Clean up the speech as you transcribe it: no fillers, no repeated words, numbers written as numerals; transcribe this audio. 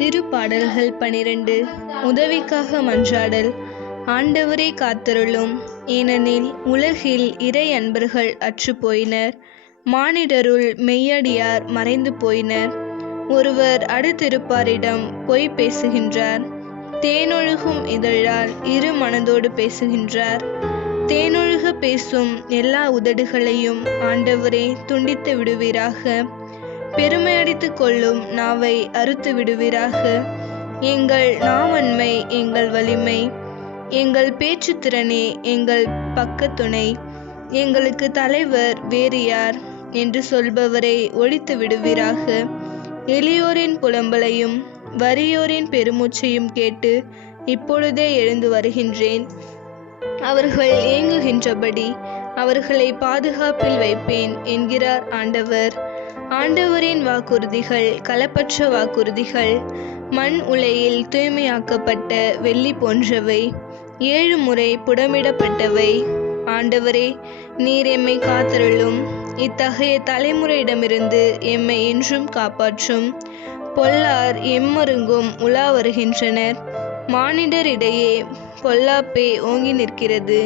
திருப்பாடல்கள் 12. உதவிக்காக மன்றாடல். ஆண்டவரே காத்தருளும், ஏனெனில் உலகில் இறை அன்பர்கள் அற்றுப்போயினர். மானிடருள் மெய்யடியார் மறைந்து போயினர். ஒருவர் அடுத்திருப்பாரிடம் பொய் பேசுகின்றார். தேனொழுகும் இதழால் இரு மனதோடு பேசுகின்றார். தேனொழுக பேசும் எல்லா உதடுகளையும் ஆண்டவரே துண்டித்து விடுவீராக. பெருமையடித்துக் கொள்ளும் நாவை அறுத்து விடுவீராக. எங்கள் நாவன்மை எங்கள் வலிமை, எங்கள் பேச்சுத்திறனே எங்கள் பக்கத்துணை, எங்களுக்கு தலைவர் வேறு யார் என்று சொல்பவரை ஒழித்து விடுவீராக. எளியோரின் புலம்பலையும் வறியோரின் பெருமூச்சையும் கேட்டு இப்பொழுதே எழுந்து வருகின்றேன். அவர்கள் ஏங்குகின்றபடி அவர்களை பாதுகாப்பில் வைப்பேன் என்கிறார் ஆண்டவர். ஆண்டவரின் வாக்குறுதிகள் களப்பற்ற வாக்குறுதிகள். மண் உலையில் தூய்மையாக்கப்பட்ட வெள்ளி போன்றவை, 7 முறை புடமிடப்பட்டவை. ஆண்டவரே, நீர் எம்மை காத்தருளும். இத்தகைய தலைமுறையிடமிருந்து எம்மை என்றும் காப்பாற்றும். பொல்லார் எம்மருங்கும் உலா வருகின்றனர். மானிடரிடையே பொல்லாப்பே ஓங்கி நிற்கிறது.